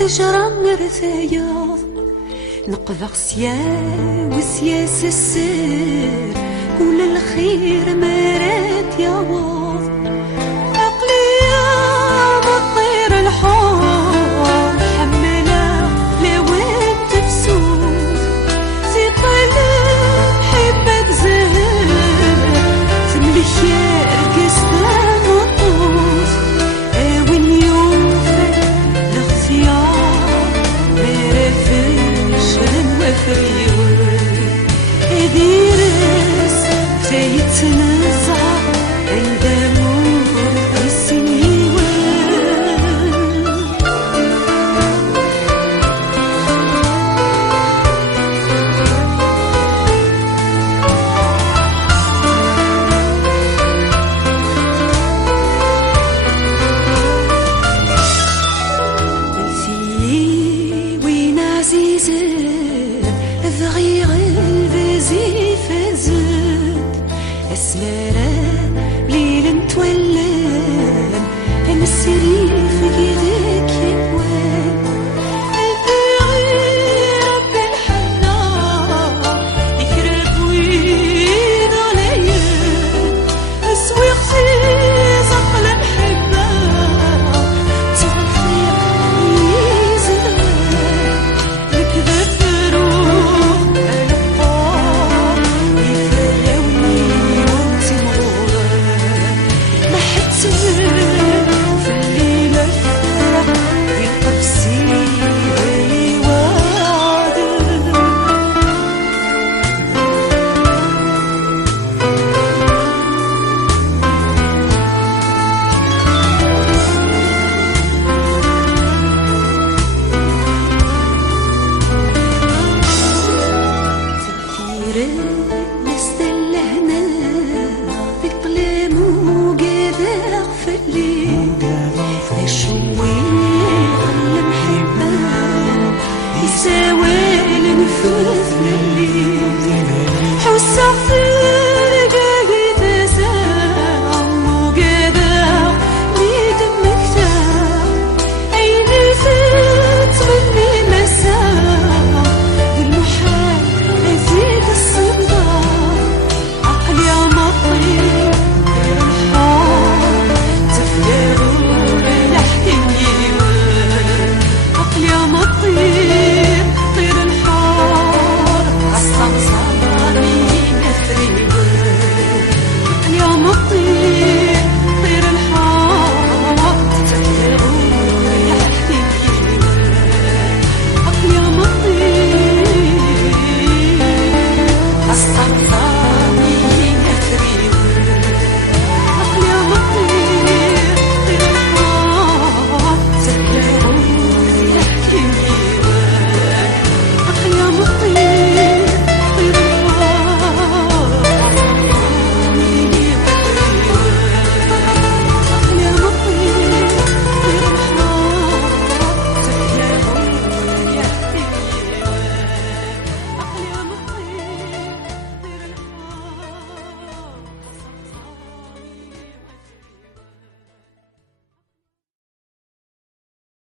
تجرى رثايا نقذق سيا وسياس السر كل الخير مرات يا واف عقلي يا مطير الحور حملة لوين تفسوس في قلب حبك زهر تملك يا الكستان وطوس وين يوفى الاختيار مرافش الوفريور ديرس فايتنزع عند مور السنين في وين عزيزة ذغير الفازي فازت أسمر